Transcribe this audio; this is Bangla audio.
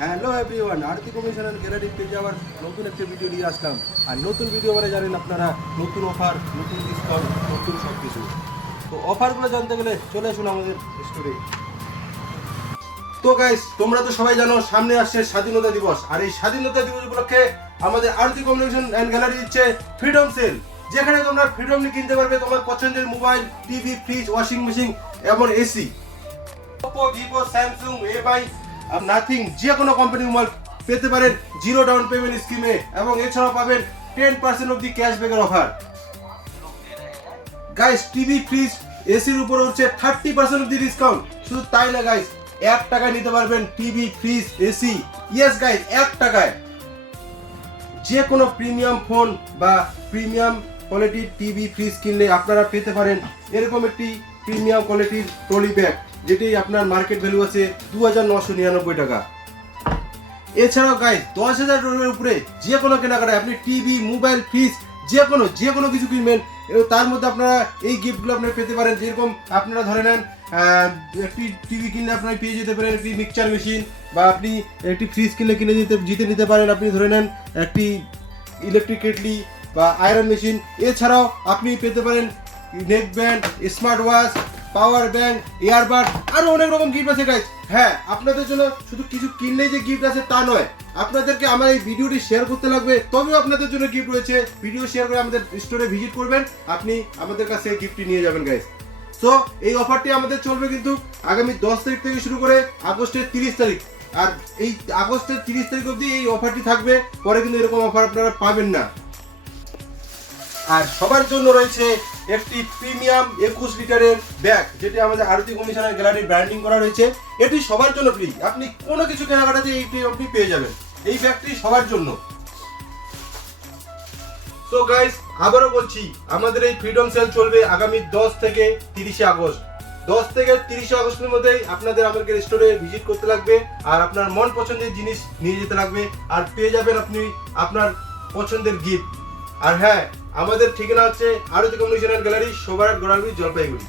হ্যালো এভরিওয়ান, আরতি কমিশনের গ্যালারি পেজে আবার নতুন একটা ভিডিও নিয়ে আসলাম। আর নতুন ভিডিও মানে জানেন আপনারা, নতুন অফার, নতুন ডিসকাউন্ট, নতুন সব কিছু। তো অফারগুলো জানতে গেলে চলে আসুন আমাদের স্টোরে। তো গাইস, তোমরা তো সবাই জানো সামনে আসছে স্বাধীনতা দিবস। আর এই স্বাধীনতা দিবস উপলক্ষে আমাদের আরতি কমিউনিকেশন অ্যান্ড গ্যালারি দিচ্ছে ফ্রিডম সেল, যেখানে তোমরা ফ্রিডম নিয়ে কিনতে পারবে তোমার পছন্দের mobile, TV, fridge, washing machine এবং AC. Oppo, Vivo, Samsung, MI, Nothing যে কোনো কোম্পানির মোবাইল পেতে পারেন জিরো ডাউন পেমেন্ট স্কিমে, এবং এছাড়াও পাবেন 10% অফ দি ক্যাশব্যাকের অফার। গাইস, টিভি, ফ্রিজ, এসির উপরে হচ্ছে 30% অফ দি ডিসকাউন্ট। শুধু তাই না গাইস, 1 টাকায় নিতে পারবেন TV, fridge, AC. Yes guys, 1 টাকায় যে কোনো প্রিমিয়াম ফোন বা প্রিমিয়াম কোয়ালিটির টিভি, ফ্রিজ কিনলে আপনারা পেতে পারেন এরকম একটি প্রিমিয়াম কোয়ালিটির ট্রলি ব্যাগ, যেটি আপনার মার্কেট ভ্যালু আছে 2999 টাকা। এছাড়াও গাইস, 10,000 টাকার উপরে যে কোনো কেনাকাটায় আপনি টিভি, মোবাইল, ফ্রিজ যে কোনো কিছু কিনবেন, তার মধ্যে আপনারা এই গিফটগুলো আপনারা পেতে পারেন। যেরকম আপনারা ধরে নেন একটি টিভি কিনলে আপনারা পেয়ে যেতে পারেন একটি মিক্সচার মেশিন, বা আপনি একটি ফ্রিজ কিনলে জিতে নিতে পারেন আপনি ধরে নেন একটি ইলেকট্রিক কেটলি বা আয়রন মেশিন। এছাড়াও আপনি পেতে পারেন neck band, smart watch, power bank, earbud, আরো অনেক রকম গিফট আছে গাইস। হ্যাঁ, আপনাদের জন্য শুধু কিছু কিনলেই যে গিফট আছে তা নয়, আপনাদেরকে আমার এই ভিডিওটি শেয়ার করতে লাগবে, তবেও আপনাদের জন্য গিফট রয়েছে। ভিডিও শেয়ার করে আমাদের স্টোরে ভিজিট করবেন, আপনি আমাদের কাছে এই গিফটটি নিয়ে যাবেন গাইস। সো এই অফারটি আমাদের চলবে কিন্তু আগামী 10 তারিখ থেকে শুরু করে আগস্টের 30 তারিখ। আর এই আগস্টের 30 তারিখ অবধি এই অফারটি থাকবে, পরে কিন্তু এরকম অফার আপনারা পাবেন না। আর সবার জন্য রয়েছে একটি প্রিমিয়াম 21 লিটারের ব্যাগ, যেটি আমাদের আরতি কমিশনের গ্যালারির ব্র্যান্ডিং করা রয়েছে। এটি সবার জন্য ফ্রি, আপনি কোনো কিছু কেনাকাটাতে এইটি আপনি পেয়ে যাবেন। এই ব্যাগটি সবার জন্য। সো গাইস, আবারও বলছি, আমাদের এই ফ্রিডম সেল চলবে আগামী 10 থেকে 30 আগস্ট। 10 থেকে 30 আগস্টের মধ্যেই আপনাদের আমাদের স্টোরে ভিজিট করতে লাগবে, আর আপনার মন পছন্দের জিনিস নিয়ে যেতে লাগবে, আর পেয়ে যাবেন আপনি আপনার পছন্দের গিফট। আর হ্যাঁ, আমাদের ঠিকানা হচ্ছে আরতি কমিউনিকেশন গ্যালারি, সোবারহাট, গোড়ালগুড়ি, জলপাইগুড়ি।